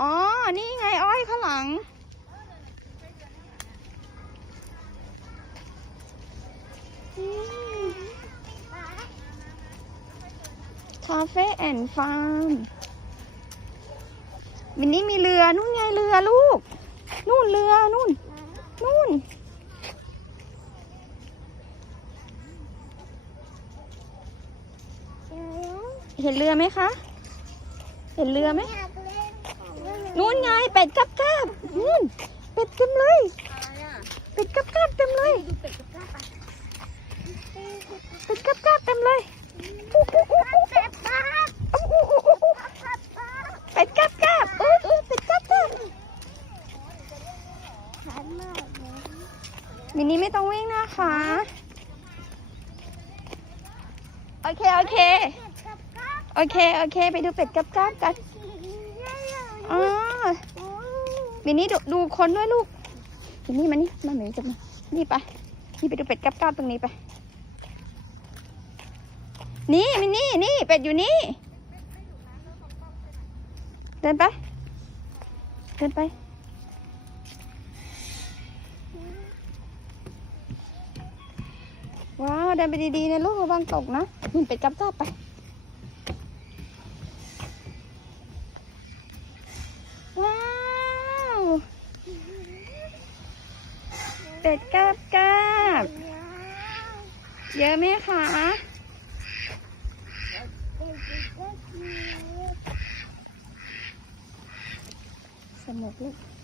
อ๋อ นี่ไงอ้อยข้างหลัง คาเฟ่แอนด์ฟาร์มวันนี้มีเรือ นู่นไงเรือลูก นู่นเรือ นู่น นู่นเห็นเรือไหมคะ เห็นเรือไหม นู่นไงเป็ดกับกาบนู่นเป็ดเต็มเลยเป็ดกับกาบเต็มเลยเป็ดกับกาบเต็มเลยเป็ดกับกาบอู้อู้เป็ดกับกาบมินนี่ไม่ต้องวิ่งนะคะ โอเค โอเค โอเค โอเค ไปดูเป็ดกับกาบกัน อ๋อมินนี่ดูดูคนด้วยลูกมินนี่มานี่มาหนจะมานี่ไป นี่ไปดูเป็ดกับก้าบตรงนี้ไป นี่มินนี่นี่เป็ดอยู่นี่ เดินไป เดินไป ว้าวเดินไปดีๆนะลูกระวังตกนะนี่เป็ดกับก้าบไป ว้าว เป็ดกาบกาบเยอะไหมคะสนุกลูก